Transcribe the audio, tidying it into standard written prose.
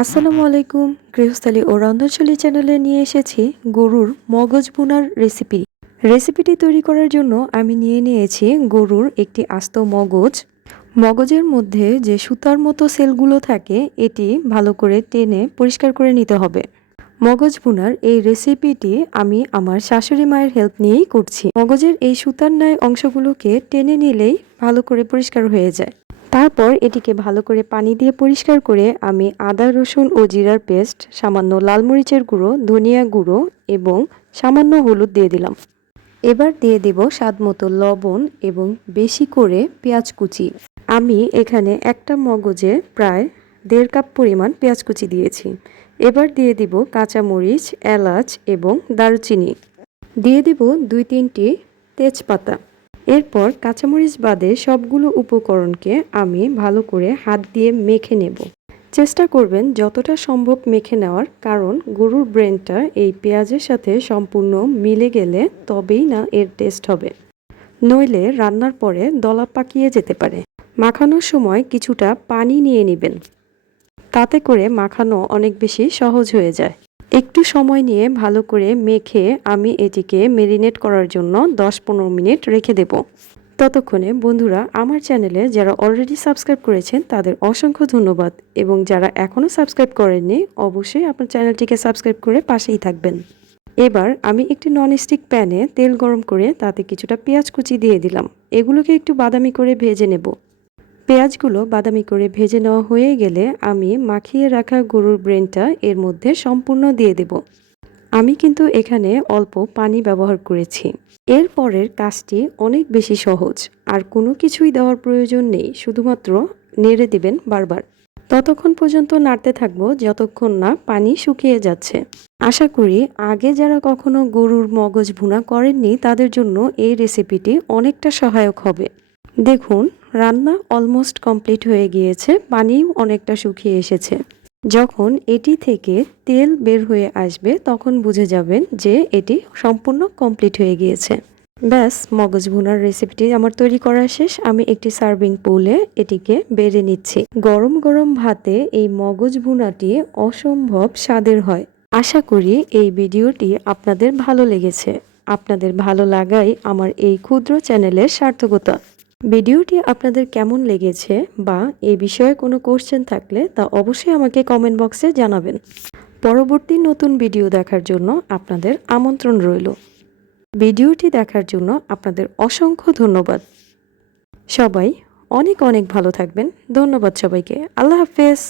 আসসালামু আলাইকুম। গৃহস্থালী ও রন্ধনশৈলী চ্যানেলে নিয়ে এসেছি গরুর মগজ ভুনার রেসিপি। রেসিপিটি তৈরি করার জন্য আমি নিয়ে নিয়েছি গরুর একটি আস্ত মগজ। মগজের মধ্যে যে সুতার মতো সেলগুলো থাকে এটি ভালো করে টেনে পরিষ্কার করে নিতে হবে। মগজ ভুনার এই রেসিপিটি আমি আমার শাশুড়ি মায়ের হেল্প নিয়েই করছি। মগজের এই সুতার ন্যায় অংশগুলোকে টেনে নিলেই ভালো করে পরিষ্কার হয়ে যায়। তারপর এটিকে ভালো করে পানি দিয়ে পরিষ্কার করে আমি আদা রসুন ও জিরার পেস্ট, সামান্য লাল মরিচের গুঁড়ো, ধনিয়া গুঁড়ো এবং সামান্য হলুদ দিয়ে দিলাম। এবার দিয়ে দেব স্বাদমতো লবণ এবং বেশি করে পেঁয়াজ কুচি। আমি এখানে একটা মগজে প্রায় 1.5 কাপ পরিমাণ পেঁয়াজ কুচি দিয়েছি। এবার দিয়ে দিব কাঁচামরিচ, এলাচ এবং দারুচিনি। দিয়ে দিব 2-3টি তেজপাতা। এরপর কাঁচামরিচ বাদে সবগুলো উপকরণকে আমি ভালো করে হাত দিয়ে মেখে নেব। চেষ্টা করবেন যতটা সম্ভব মেখে নেওয়ার, কারণ গরুর ব্রেনটা এই পেঁয়াজের সাথে সম্পূর্ণ মিলে গেলে তবেই না এর টেস্ট হবে, নইলে রান্নার পরে দলা পাকিয়ে যেতে পারে। মাখানোর সময় কিছুটা পানি নিয়ে নেবেন, তাতে করে মাখানো অনেক বেশি সহজ হয়ে যায়। একটু সময় নিয়ে ভালো করে মেখে আমি এটিকে মেরিনেট করার জন্য 10-15 মিনিট রেখে দেব। ততক্ষণে বন্ধুরা, আমার চ্যানেলে যারা অলরেডি সাবস্ক্রাইব করেছেন তাদের অসংখ্য ধন্যবাদ, এবং যারা এখনও সাবস্ক্রাইব করেননি অবশ্যই আপনার চ্যানেলটিকে সাবস্ক্রাইব করে পাশেই থাকবেন। এবার আমি একটি ননস্টিক প্যানে তেল গরম করে তাতে কিছুটা পেঁয়াজ কুচি দিয়ে দিলাম। এগুলোকে একটু বাদামি করে ভেজে নেব। পেঁয়াজগুলো বাদামি করে ভেজে নেওয়া হয়ে গেলে আমি মাখিয়ে রাখা গরুর ব্রেনটা এর মধ্যে সম্পূর্ণ দিয়ে দেব। আমি কিন্তু এখানে অল্প পানি ব্যবহার করেছি। এর পরের কাজটি অনেক বেশি সহজ, আর কোনো কিছুই দেওয়ার প্রয়োজন নেই, শুধুমাত্র নেড়ে দিবেন বারবার। ততক্ষণ পর্যন্ত নাড়তে থাকবো যতক্ষণ না পানি শুকিয়ে যাচ্ছে। আশা করি আগে যারা কখনো গরুর মগজ ভুনা করেননি তাদের জন্য এই রেসিপিটি অনেকটা সহায়ক হবে। দেখুন, রান্না অলমোস্ট কমপ্লিট হয়ে গিয়েছে, পানিও অনেকটা শুকিয়ে এসেছে। যখন এটি থেকে তেল বের হয়ে আসবে তখন বুঝে যাবেন যে এটি সম্পূর্ণ কমপ্লিট হয়ে গিয়েছে। ব্যাস, মগজ ভুনার রেসিপিটি আমার তৈরি করা শেষ। আমি একটি সার্ভিং পুলে এটিকে বেড়ে নিচ্ছি। গরম গরম ভাতে এই মগজ ভুনাটি অসম্ভব স্বাদের হয়। আশা করি এই ভিডিওটি আপনাদের ভালো লেগেছে। আপনাদের ভালো লাগাই আমার এই ক্ষুদ্র চ্যানেলের সার্থকতা। ভিডিওটি আপনাদের কেমন লেগেছে বা এই বিষয়ে কোনো কোশ্চেন থাকলে তা অবশ্যই আমাকে কমেন্ট বক্সে জানাবেন। পরবর্তী নতুন ভিডিও দেখার জন্য আপনাদের আমন্ত্রণ রইল। ভিডিওটি দেখার জন্য আপনাদের অসংখ্য ধন্যবাদ। সবাই অনেক অনেক ভালো থাকবেন। ধন্যবাদ সবাইকে। আল্লাহ হাফেজ।